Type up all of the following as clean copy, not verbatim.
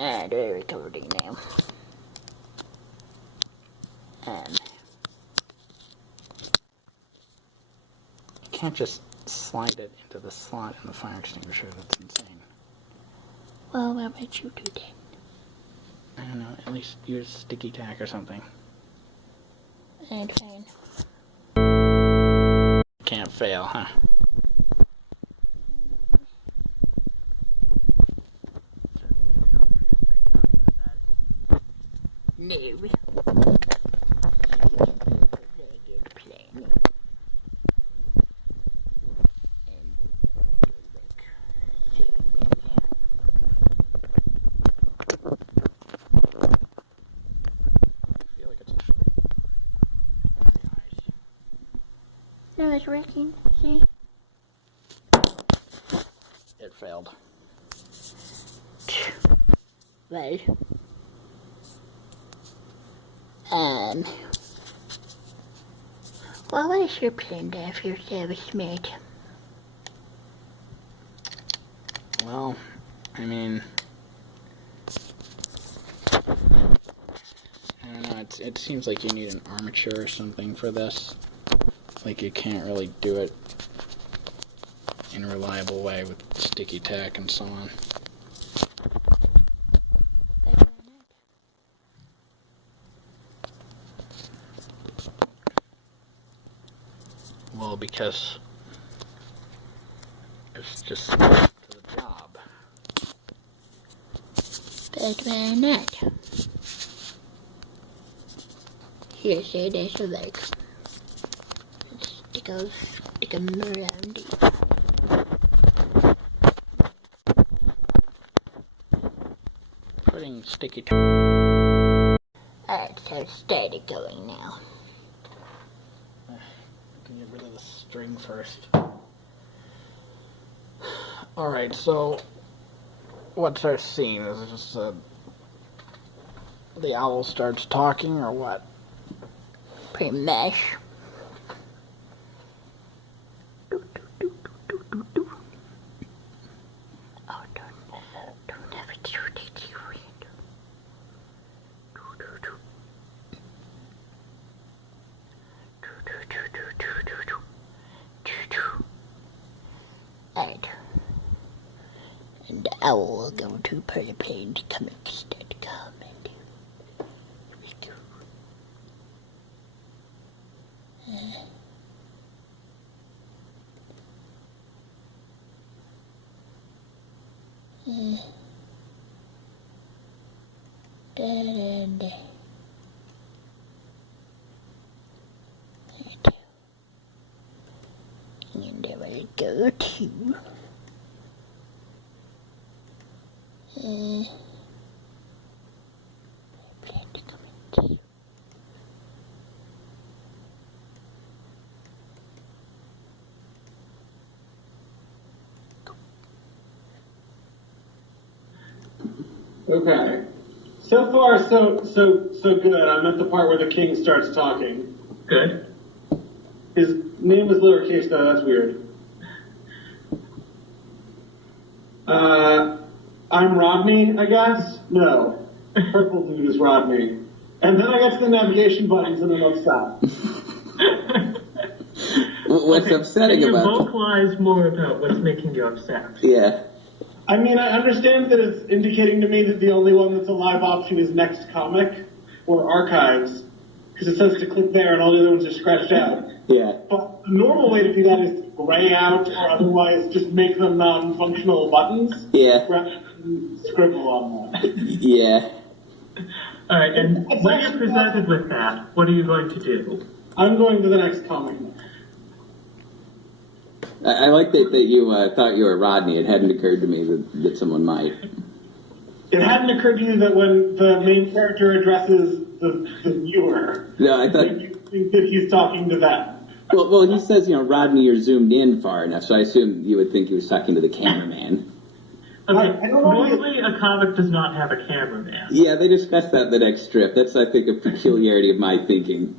And we're recording now. You can't just slide it into the slot in the fire extinguisher. That's insane. Well, why would you do that? I don't know. At least use sticky tack or something. And fine. Can't fail, huh? No. No, it's working. See? It failed. Right. Well, what is your plan there for your service, mate? Well, I mean, I don't know, it seems like you need an armature or something for this. Like you can't really do it in a reliable way with sticky tack and so on. Well, because it's just to the job. But why not? Here, say there's a leg. Stick 'em around it. Putting sticky tack. Alright, so it started going now. Can get rid of the string first. Alright, so what's our scene? Is it just the owl starts talking or what? Pretty much. Oh, don't ever do that. Alright. And the owl will go to Perlaplane's comics.com and here we go. And there we go to Okay. So far, so good. I'm at the part where the king starts talking. Good. His name was lowercase though. That's weird. I'm Rodney, I guess. No, purple dude is Rodney. And then I got to the navigation buttons and then I'm stopped. What's upsetting about? Can you vocalize more about what's making you upset? Yeah. I mean, I understand that it's indicating to me that the only one that's a live option is Next Comic or Archives, because it says to click there and all the other ones are scratched out. Yeah. But the normal way to do that is to gray out or otherwise just make them non-functional buttons. Yeah. Rather than scribble on them. Yeah. All right, and when you're presented with that, what are you going to do? I'm going to the Next Comic now. I like that you thought you were Rodney. It hadn't occurred to me that someone might. It hadn't occurred to you that when the main character addresses the viewer, No, I thought. you think that he's talking to them. Well, he says, Rodney, you're zoomed in far enough, so I assumed you would think he was talking to the cameraman. Okay, I don't know. normally a comic does not have a cameraman. Yeah, they discussed that in the next strip. That's, I think, a peculiarity of my thinking.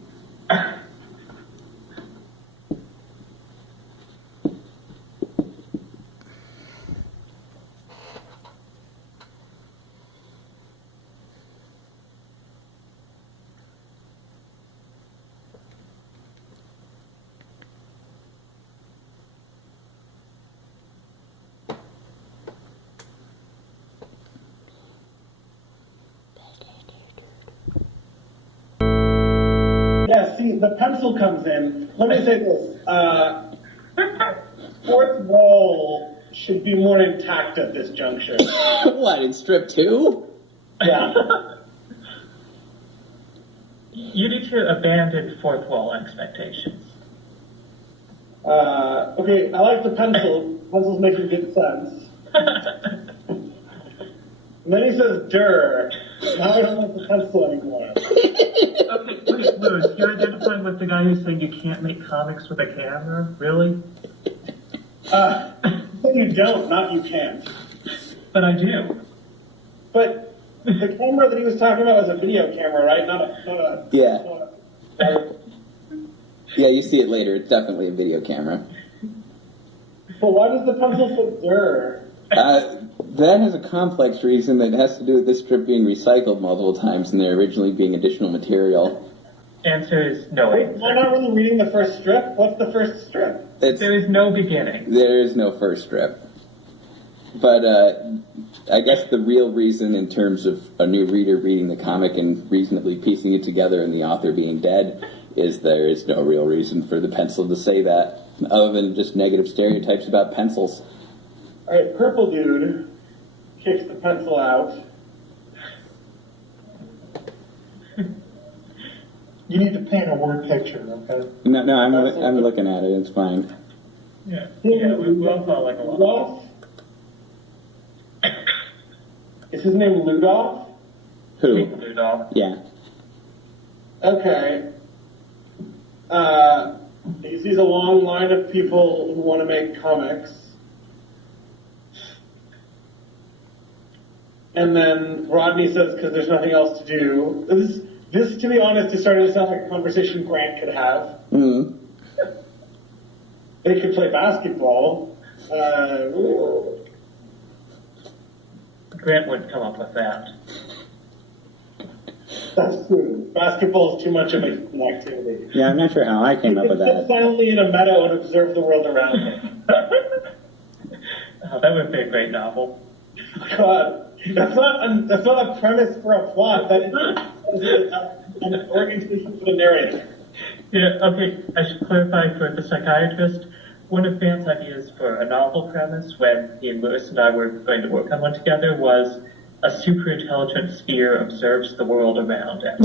see, the pencil comes in. Let me say this. Fourth wall should be more intact at this juncture. What, in strip 2? Yeah. You need to abandon fourth wall expectations. Okay, I like the pencil. Pencil's making good sense. And then he says, "Durr." Now I don't like the pencil anymore. Okay, wait, Louis, you're identifying with the guy who's saying you can't make comics with a camera? Really? You don't, not you can't. But I do. But the camera that he was talking about was a video camera, right? Not a Yeah. not a- Yeah, you see it later. It's definitely a video camera. But why does the pencil say "Durr"? That has a complex reason that has to do with this strip being recycled multiple times and there originally being additional material. Answer is no Wait, am I answer. not really reading the first strip? What's the first strip? There is no beginning. There is no first strip. But I guess the real reason in terms of a new reader reading the comic and reasonably piecing it together and the author being dead is there is no real reason for the pencil to say that, other than just negative stereotypes about pencils. Alright, purple dude kicks the pencil out. You need to paint a word picture, okay? No, I'm looking at it. It's fine. Yeah, we all felt like a lot. Rudolph? Is his name Ludolph? Who? Rudolph. Yeah. Okay. He sees a long line of people who want to make comics. And then Rodney says, because there's nothing else to do. This, to be honest, is starting to sound like a conversation Grant could have. Mm-hmm. They could play basketball. Grant wouldn't come up with that. That's true. Basketball is too much of a human activity. Yeah, I'm not sure how I came up with Sit that. silently in a meadow and observe the world around him. Oh, that would be a great novel. God, that's not a premise for a plot. That is an orientation for the narrator. Yeah, okay, I should clarify for the psychiatrist. One of Van's ideas for a novel premise when he and Lewis and I were going to work on one together was a super intelligent sphere observes the world around it.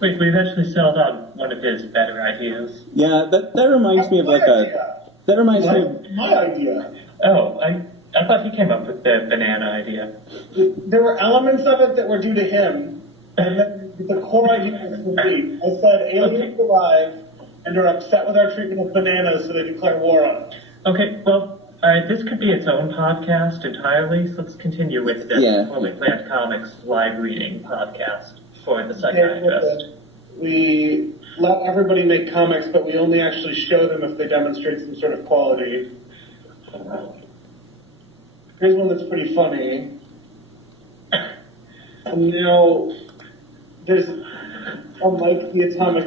Wait, we've actually settled on one of his better ideas. Yeah, that reminds me of like that reminds me of My idea. Oh, I thought he came up with the banana idea. There were elements of it that were due to him, and then the core idea was for me. I said aliens arrive and are upset with our treatment of bananas, so they declare war on us. Okay, well, this could be its own podcast entirely, so let's continue with this Fully Planned Comics live reading podcast for the psychiatrist. We let everybody make comics, but we only actually show them if they demonstrate some sort of quality. Here's one that's pretty funny. And now, there's Mike the Atomic...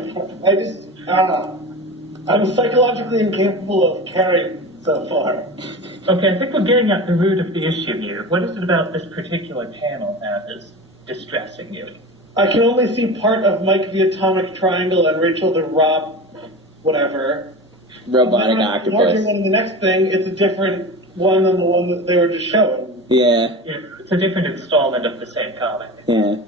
I'm psychologically incapable of caring so far. Okay, I think we're getting at the root of the issue here. What is it about this particular panel that is distressing you? I can only see part of Mike the Atomic Triangle and Rachel the whatever. robotic And then octopus. larger one, the next thing, it's a different one than the one that they were just showing. Yeah. It's a different installment of the same comic. Yeah.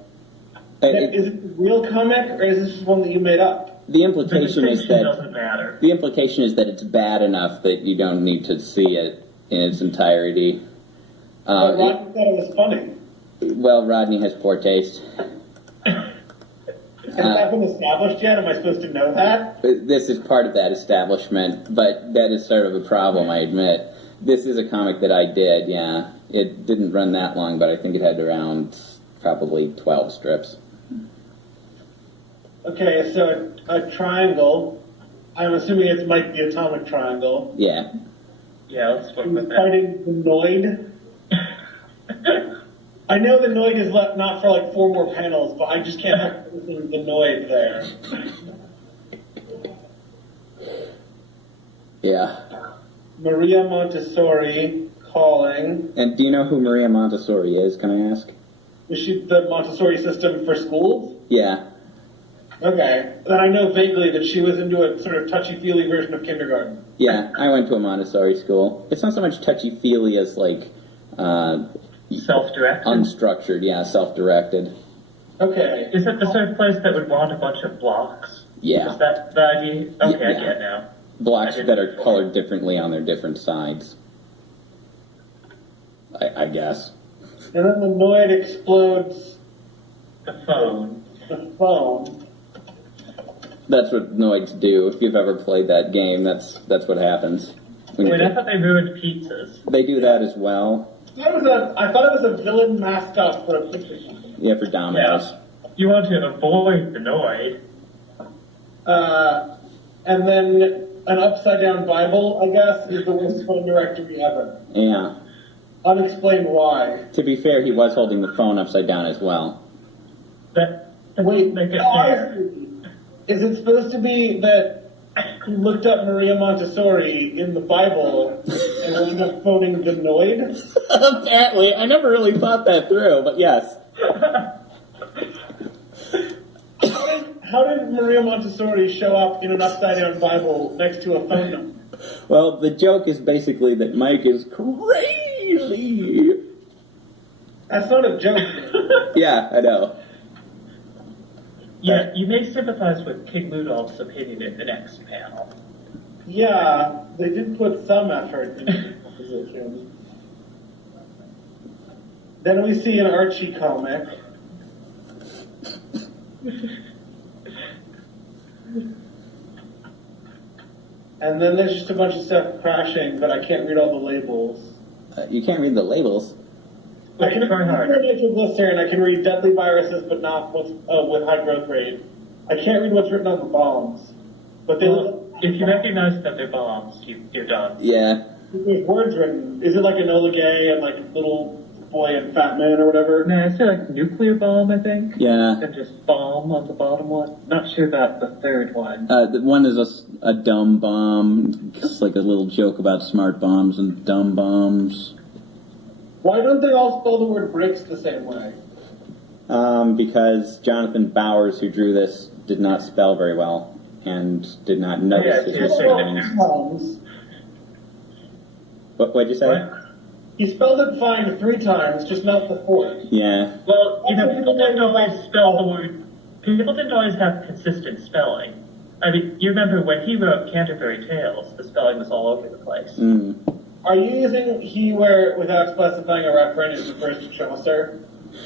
Is it a real comic, or is this one that you made up? The implication is that doesn't matter. the implication is that it's bad enough that you don't need to see it in its entirety. But Rodney thought it was funny. Well, Rodney has poor taste. Has that been established yet? Am I supposed to know that? This is part of that establishment, but that is sort of a problem, I admit. This is a comic that I did, yeah. It didn't run that long, but I think it had around probably 12 strips. Okay, so a triangle. I'm assuming it's Mike the Atomic Triangle. Yeah. Yeah, let's work He's with that. fighting the Noid. I know the Noid is left not for like 4 more panels, but I just can't help thinking the Noid there. Yeah. Maria Montessori calling. And do you know who Maria Montessori is, can I ask? Is she the Montessori system for schools? Yeah. Okay. Then I know vaguely that she was into a sort of touchy-feely version of kindergarten. Yeah, I went to a Montessori school. It's not so much touchy-feely as, like, Self-directed? unstructured, yeah, self-directed. Okay. Is it the sort of place that would want a bunch of blocks? Yeah. Is that the idea? Okay, I Yeah. get it now. Blocks that are colored differently on their different sides. I guess. And then the Noid explodes The phone. the phone. That's what Noids do. If you've ever played that game, that's what happens. When you Wait, I get- thought they ruined pizzas. They do that as well. I thought it was a villain mascot for a picture company. Yeah, for Domino's. You want to avoid the Noid. And then an upside-down Bible, I guess, is the worst phone directory ever. Yeah. Unexplained why. To be fair, he was holding the phone upside down as well. That Wait, make it I fair. see. Is it supposed to be that he looked up Maria Montessori in the Bible and ended up phoning the Noid? Apparently, I never really thought that through, but yes. How did Maria Montessori show up in an upside-down Bible next to a phone number? Well, the joke is basically that Mike is crazy. That's not a joke. Yeah, I know. Yeah, you may sympathize with King Ludolf's opinion in the next panel. Yeah, they did put some effort into the composition. Then we see an Archie comic. And then there's just a bunch of stuff crashing, but I can't read all the labels. You can't read the labels. I can Try read hard. nitroglycerin, I can read deadly viruses, but not what's with high growth rate. I can't read what's written on the bombs. But they Well, if you recognize that they're bombs, you're done. Yeah. there's words written. Is it like Enola Gay and like Little Boy and Fat Man or whatever? No, I feel like nuclear bomb, I think. Yeah. And just bomb on the bottom one. Not sure about the third one. The one is a dumb bomb. It's like a little joke about smart bombs and dumb bombs. Why don't they all spell the word bricks the same way? Because Jonathan Bowers, who drew this, did not spell very well and did not notice his Yeah, misspellings. Times. What'd you say? What? He spelled it fine 3 times, just not the 4th. Yeah. Well, people didn't always spell the word. People didn't always have consistent spelling. I mean, you remember when he wrote Canterbury Tales, the spelling was all over the place. Mm. Are you using he, where, without specifying a referent, it refers to Chaucer?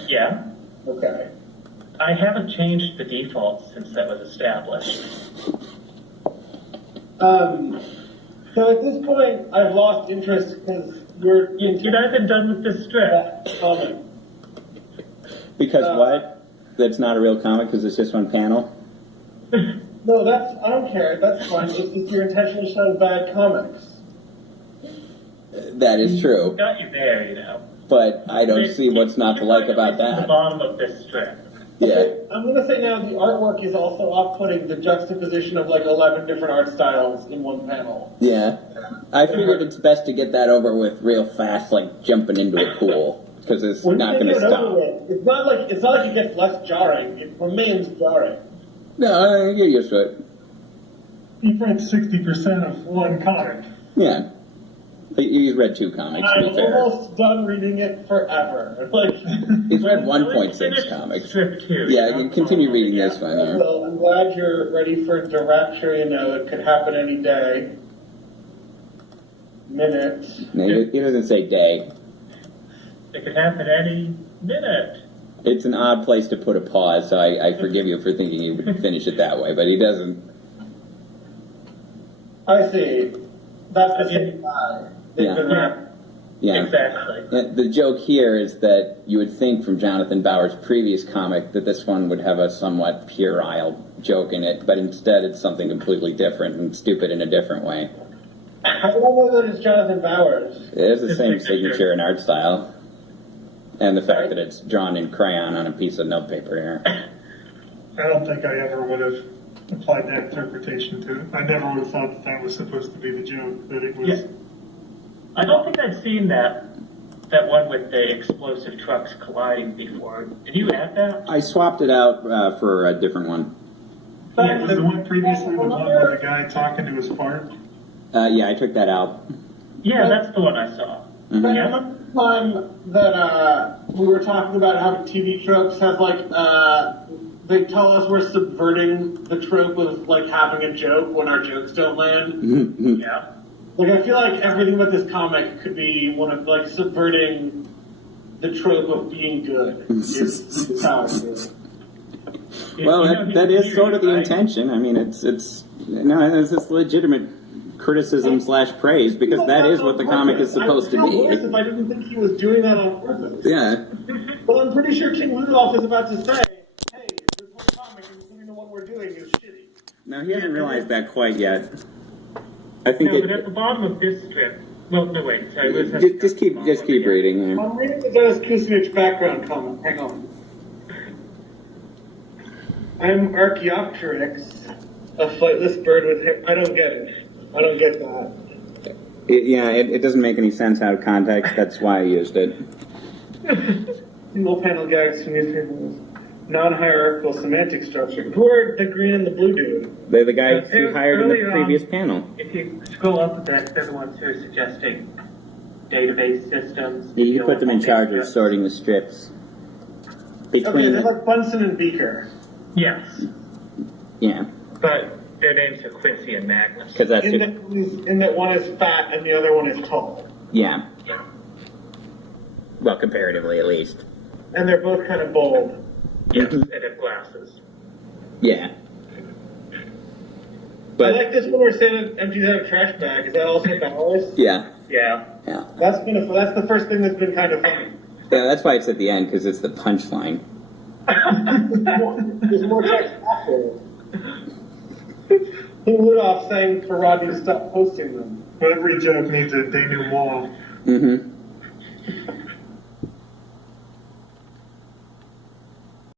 Yeah. Okay. I haven't changed the default since that was established. So at this point, I've lost interest because you're You're not even done with this strip. that comic. Because what? That's not a real comic because it's just one panel? No, I don't care. That's fine. It's just you're intentionally showing bad comics. That is true. Got you there, you know. But I don't see what's not to like about The that. bottom of this strip. Yeah. I'm going to say now the artwork is also off-putting, the juxtaposition of like 11 different art styles in one panel. Yeah. I figured it's best to get that over with real fast, like jumping into a pool. Because it's When not you going to get it over stop. with, it's not like it gets less jarring. It remains jarring. No, I get used to it. You've read 60% of one comic. Yeah. But he's read 2 comics, to I'm be fair. almost done reading it forever. Like, He's read Well, 1.6 finish comics. Strip 2. Yeah, you can continue reading this one. Yeah. well, I'm glad you're ready for directory. You know, it could happen any day. Minute. No, he doesn't say day. It could happen any minute. It's an odd place to put a pause, so I forgive you for thinking he would finish it that way, but he doesn't. I see. That's the same guy. They've Yeah. been wrapped. Yeah. Exactly. The joke here is that you would think from Jonathan Bauer's previous comic that this one would have a somewhat puerile joke in it, but instead it's something completely different and stupid in a different way. How do I know that it's Jonathan Bowers? It is the His same signature. signature and art style. And the fact that it's drawn in crayon on a piece of notepaper here. I don't think I ever would have applied that interpretation to it. I never would have thought that that was supposed to be the joke, that it was... Yeah. I don't think I'd seen that one with the explosive trucks colliding before. Did you add that? I swapped it out for a different one. Yeah, was the one previously the one with the guy talking to his fart? Yeah, I took that out. Yeah, that's the one I saw. Mm-hmm. But Yeah. remember the time that we were talking about how TV tropes have they tell us we're subverting the trope of like having a joke when our jokes don't land. Mm-hmm. Yeah. Like I feel like everything about this comic could be one of like subverting the trope of being good. Is how I feel. Well, that is sort of the right? intention. I mean, it's this legitimate criticism / praise because that is what the comic is supposed to be. I didn't think he was doing that on purpose. Yeah. But I'm pretty sure King Rudolph is about to say, hey, this one comic, including the one we're doing, is shitty. No, he hasn't realized that quite yet. I think No, but at the bottom of this strip. Well, no, wait. Sorry, just keep reading. Yeah. I'm reading the Dennis Kucinich background comment. Hang on. I'm Archaeopteryx, a flightless bird with hair. I don't get it. I don't get that. It doesn't make any sense out of context. That's why I used it. Single panel gags from newspapers. Non-hierarchical semantic structure. Who are the green and the blue dude? They're the guys who hired in the earlier previous on, panel. If you scroll up a bit, they're the ones who are suggesting database systems. You put them in charge of sorting the strips. Okay, they're like Bunsen and Beaker. Yes, Yeah, but their names are Quincy and Magnus. because that's In it. that one is fat and the other one is tall. Yeah. Well, comparatively, at least. And they're both kind of bold. Yes, and have glasses. Yeah. I But like this one where Santa empties out a trash bag. Is that also balanced? yeah, Yeah. yeah, That's the first thing that's been kind of funny. yeah. That's why it's at the end because it's the punchline. There's more text after. King Rudolph saying for Rodney to stop posting them. But every joke needs a denouement. Mm-hmm.